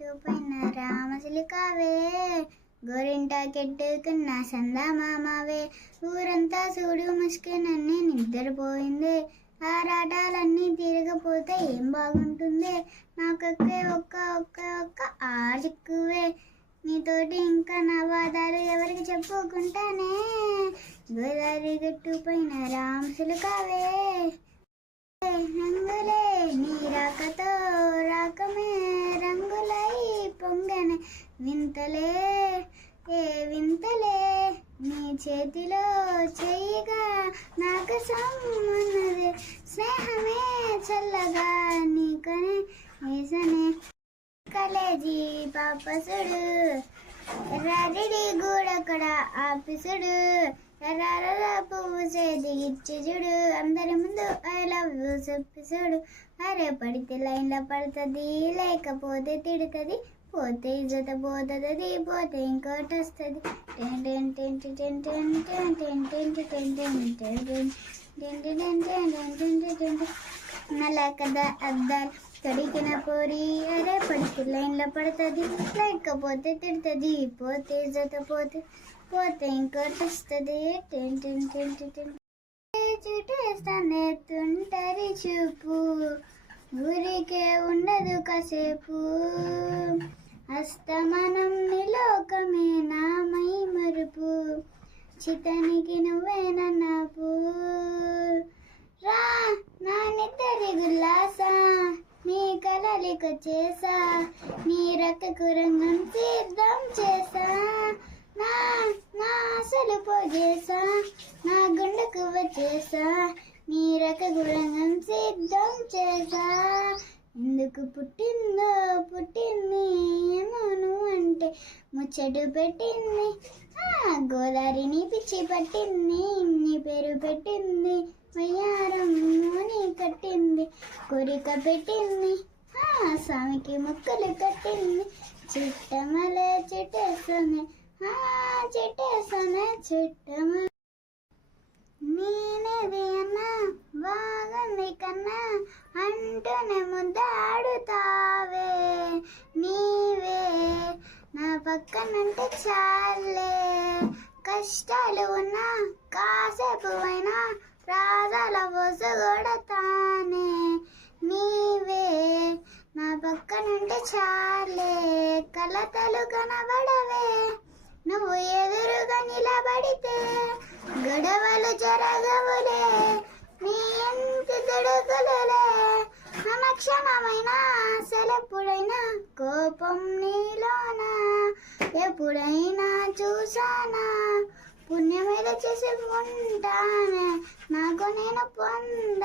పైన రామసిలికావే గోరింట కెట్టుకున్న సందమామావే. ఊరంతా చూడు ముసుకినన్నీ నిద్రపోయింది. ఆరాటాలన్నీ తిరగపోతే ఏం బాగుంటుంది? నాకొక్కే ఒక్క ఒక్క ఒక్క ఆడిక్కువే నీతోటి ఇంకా నా బాధాలు ఎవరికి చెప్పుకుంటానే? గోదావరి గట్టు పైన రామసిలికావే పొంగనే వింతలే ఏ వింతలే నీ చేతిలో చెయ్యగా నాకు సమ్మన్నది స్నేహమే చల్లగా నీకనే వేసనే కలేజీ పాపసుడు ఎర్రడి గూడక్కడ ఆఫీసుడు ఎర్ర పువ్వు చేతి చూడు అందరి ముందు ఐ లవ్ యూ చెప్పిసుడు అరే పడితే లైన్లో పడుతుంది లేకపోతే తిడుతుంది పోతే జత పోతుంది పోతే ఇంకోటి వస్తుంది నలక అద్దాలు కడిగిన పోరి అరే పడుకు లైన్లో పడుతుంది లేకపోతే తిడుతుంది పోతే జత పోతే పోతే ఇంకోటి వస్తుంది చుట్టేస్తానేతుంటరి చూపు ఊరికే ఉండదు కాసేపు అస్తమనం నిలోకమే నామై మరుపు. చితనికి నువ్వే నన్నపు రా నా నిద్దరి గుల్లాసా. నీ కలలికొచ్చేసా నీ రక్కకు రంగం సిద్ధం చేసా. నా నా అసలు పోగేసా. నా గుండెకు వచ్చేసా. నీ రకకు రంగం సిద్ధం చేసా. ఎందుకు పుట్టింది ముచ్చట పెట్టింది. ఆ, పిచ్చి పట్టింది. ఇన్ని పేరు పెట్టింది. వయ్యారం నీ కట్టింది. కోరిక పెట్టింది. ఆ, స్వామికి ముక్కలు కట్టింది. చిట్టమల చిట్టేసనే ఆ, చిట్టేసనే చిట్టమలే. నేనేది అన్నా బాగుంది కన్నా అంటూనే ముద్ద ఆడుతా నా పక్కనంటే చాలే. కష్టాలు ఉన్నా కాసేపు అయినా రాజాల పొసగొడతానే నీవే నా పక్కనంటే చాలే. కలతలు కనబడవే. నువ్వు ఎదురుగా నిలబడితే గొడవలు జరగవులే. నీ ఎంత గడుగులులే అనక్షణమైన సెలెప్పుడైనా కోపం నీలోనా? ఎప్పుడైనా చూసానా పుణ్యం మీద చేసి ఉంటానే నాకు నేను పొంద